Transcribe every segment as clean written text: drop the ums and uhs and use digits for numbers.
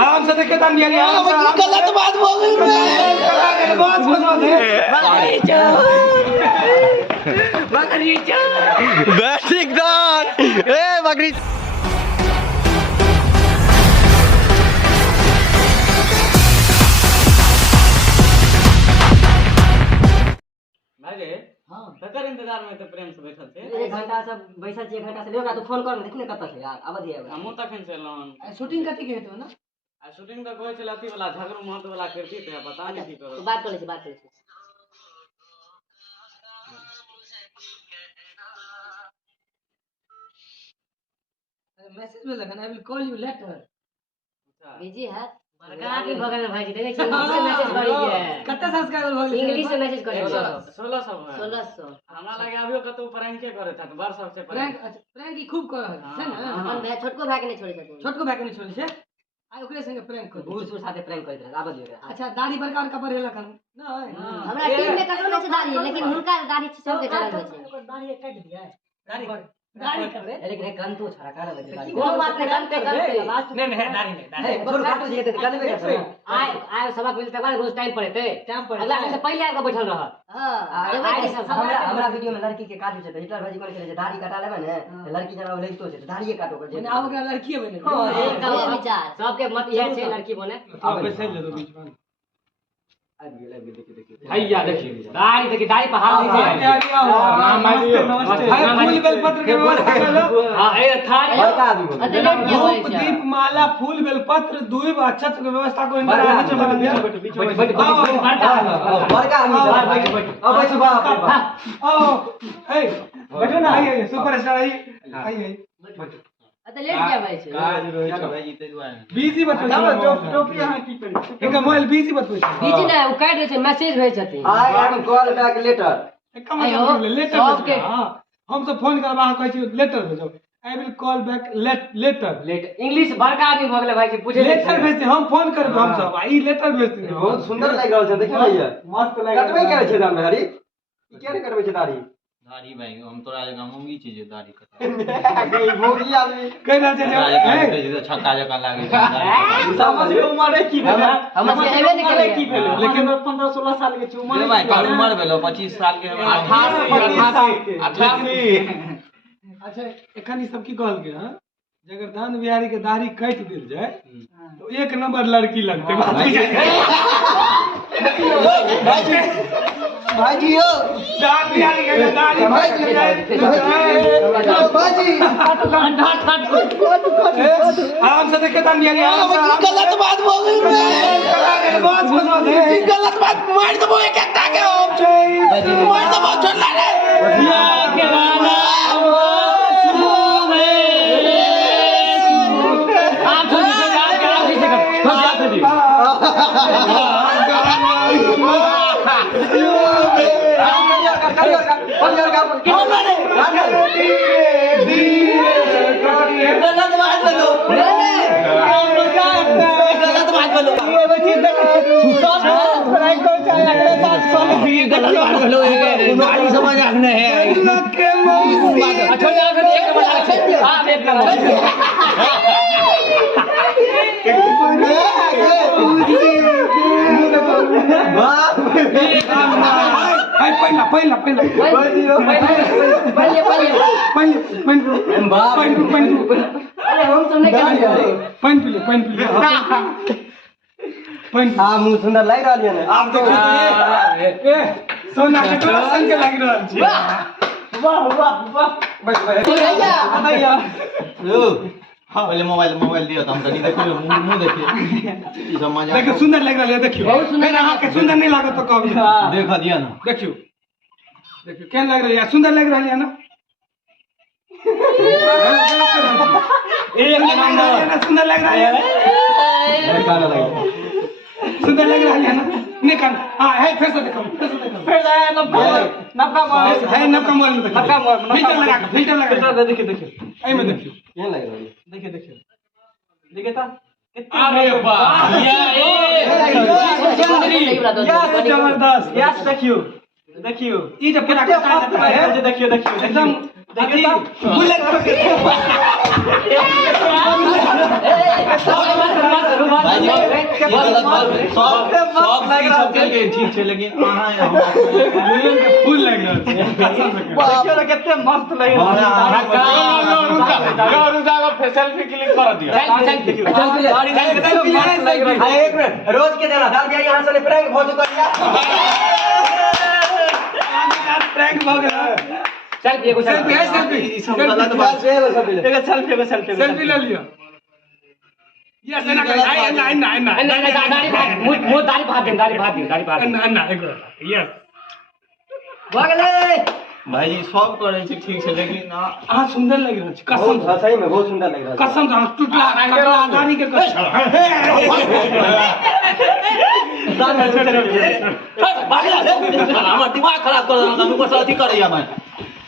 आराम से देखे दाम दिया गलत बात बोल रहे बैटिंग डॉन ए बकरी हां तकर इंतजार में तो प्रेम से बैठल छे। 1 घंटा से बैठल छी, 1 घंटा से लेगा तो फोन कर देखने कत से यार अवधि है हमहु तखन से एलौं। शूटिंग कथि के हेतौ ना आ शूटिंग तो कोइ चला अथी वाला झगड़ू महत वाला करती ते पता नहीं की करो। बात कर ले मैसेज में लगा I will call you later. अच्छा बिजी है बड़का के बगल में भाई जी देखे छी इंग्लिश में मैसेज करी है कत्ते सब्सक्राइबर हो गए इंग्लिश में मैसेज करी 1600 है 1600 हमरा लगे अभियो कतौ प्रैंक के करे था बार सबसे प्रैंक अच्छा प्रैंक ही खूब कर रहल छै ना अपन भाई छोटको भाई के नहीं छोड़े छथिन छोटको भाई के नहीं छोड़े छै आई ओकरे संगे प्रैंक कर बूढ़ सूढ़ साथे प्रैंक करत रहे आबद रहे। अच्छा दाढ़ी बड़का बड़का बढ़ेला कन नहीं हमरा टीम में ककरो नहीं दाढ़ी लेकिन हुनका दाढ़ी सबके चढ़ल होय छै। दाढ़ी काट दिया दाढ़ी कर दे लेकिन एक गन तो छड़ा कर लगे दाढ़ी कोनो बात नहीं गन पे नहीं नहीं दाढ़ी नहीं छोड़ काट दिए तो गन पे आए सबक मिलते बाद रोज टाइम पड़े अगला दिन से पहले आके बैठल रह। हां हमरा वीडियो में लड़की के काटू छै हिटलर भाजी करे छै दाढ़ी कटा लेबे ने लड़की जना लगितो छै दाढ़ीए काटो कर जे आब ओकरा लड़की बने एकदम विचार सबके मत इहे छै लड़की बने अब बैठ ले दो बीच में भैया देखिए दाढ़ी पर हाथ नमस्ते फूल बेलपत्र के व्यवस्था करो। हां ए थारी बड़का आदमी बोल धूप दीप माला फूल बेलपत्र दूब अक्षत के व्यवस्था को इंदर नीचे बैठ बड़का आदमी अब बैठ बाप आओ ए बैठो ना आइए सुपरस्टार आइए अते लेट क्या भाई छै काज रोय छै भाई ते दुआ बिजी बतबै टोपी अहाँ की करी इनका मोबाइल बिजी बतबै छै बीच ने उ काट दे छै मैसेज भेज छथिन I am call back later later हां हम सब फोन करबा अहाँ कहै छी लेटर भेजो I will call back letter English बड़का आदमी भ गेलै भाई जी पूछे लेटर भेजते हम फोन करब हम सब ई लेटर भेजते बहुत सुंदर लाग रहल छै देखिए भैया मस्त लाग कटबे करे छै दाढ़ी दाढ़ी ई क्या करबे छै दाढ़ी दाढ़ी भाई हम तोरा जगह मूंगी छी जे दाढ़ी कटा मोगी आदमी कह रहल छै जे छक्का जका लागे छै समझ में उम्र है की भेलै हम हेबे नहीं करे की भेलै लेकिन 15 16 साल के छै उम्र भाई का उम्र भेलो 25 साल के 88 अच्छा एखन ई सब की कहल के हां जगरदान बिहारी के दाढ़ी काट देल जाए तो एक नंबर लड़की लगते भाई जी हो दाढ़ बिहारी के दाढ़ी भाई जी आराम से देखे दाम बिहारी गलत बात बोल रहे गलत बात मार दबो एक एकटा के मार दबो छोड़ला रे या के गाना समझ आने है पहला मुँह सुंदर लग रहा है आप देखो सोना के संग के लग रहा है वाह वाह वाह पहले मोबाइल दियो त हम तनी देखियो मुंह देखियो ई सब मजा देखियो सुंदर लग रहा है देखियो फिर अहाँ के सुंदर नहीं लागत तो कब देखा दिया ना देखियो केहन लग रहा है सुंदर लग रहा है ना एक नंबर सुंदर लग रहा है सुंदर लग रहा है ना निकल हां है फिर से देखो फिर नबका मोबाइल में फिल्टर लगा देखिए आई में देखियो क्या लग रहा है देखिए ता अरे वाह जबरदस्त यस देखियो ई जो पूरा देखियो एकदम देखिए बुलेट भाई ये गलत बात है सब सब के ठीक है लेकिन अहाँ बुलेट के फूल लग रहा देखियो ना कितने मस्त लग रहा रुका सेल्फी क्लिक कर दिया एक मिनट रोज के देना डाल दिया यहाँ से प्रैंक बहुत कर दिया प्रैंक हो गया सेल्फी एगो सेल्फी है सेल्फी सब गलत बात है एगो सेल्फी ले लियो ये ऐसे ना ना दाढ़ी भाग दे ना एक यस भागले भाई जी सब करे छै ठीक है लेकिन हां सुंदर लग रहा है कसम सही में बहुत सुंदर लग रहा है कसम से टूटला दाढ़ी के कसम हमार दिमाग खराब कर देना ऊपर से अथी करैया मैं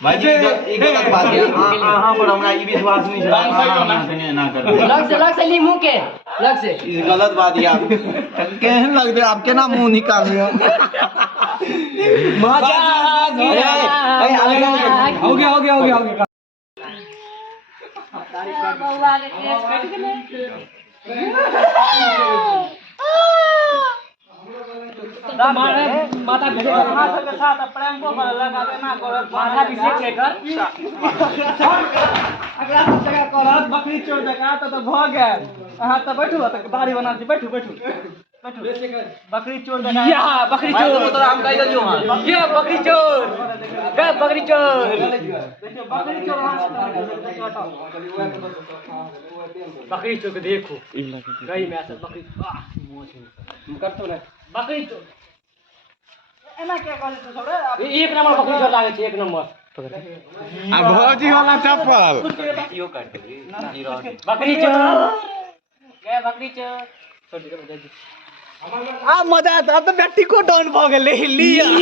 भाई जी ई गलत बात है अहाँ पर हमरा ई विश्वास नहीं है ना कर लग से ली मुंह के लग से ई गलत बात है आप केहन लगबे आप केना मुंह निकाल लियो मजा हो गया माता के साथ प्रैंको कर लगावे ना कर माथा भी से कर अगला जगह करत बकरी चोर जगह तो भ गेल अहाँ त बैठू त दाढ़ी बना दी बैठू बकरी चोर जगह या बकरी चोर तो हम कह दियो हां ये बकरी चोर देखियो बकरी चोर बकरी चोर के देखो गई में ऐसा बकरी करतो रे बकरी चोर एना क्या कहले तो सब रे एक नंबर बकरी चोर लागे छै एक नंबर आ भौजी वाला चप्पल यो काट दे बकरी चोर क्या बकरी चोर छोड़ दे आ मजा आता तो बैठी को डाउन भ गेले लिया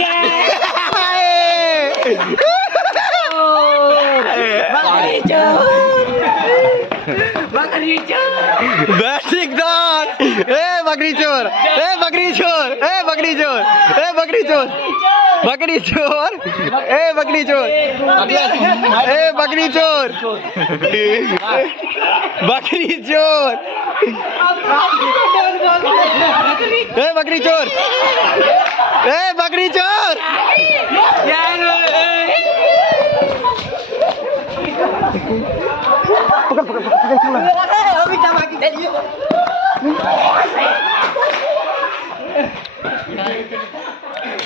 बकरी चोर बैटिंग डाउन ए बकरी चोर बकरी चोर बकरी चोर बकरी चोर बकरी चोर बकरी चोर बकरी चोर बकरी चोर बकरी चोर बकरी चोर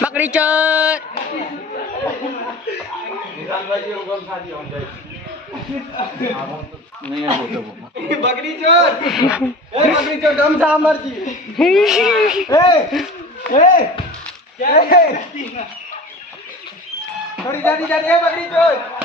बकरी चोर बकरी चोर गमछा अमर जी थोड़ी जानी बकरी चोर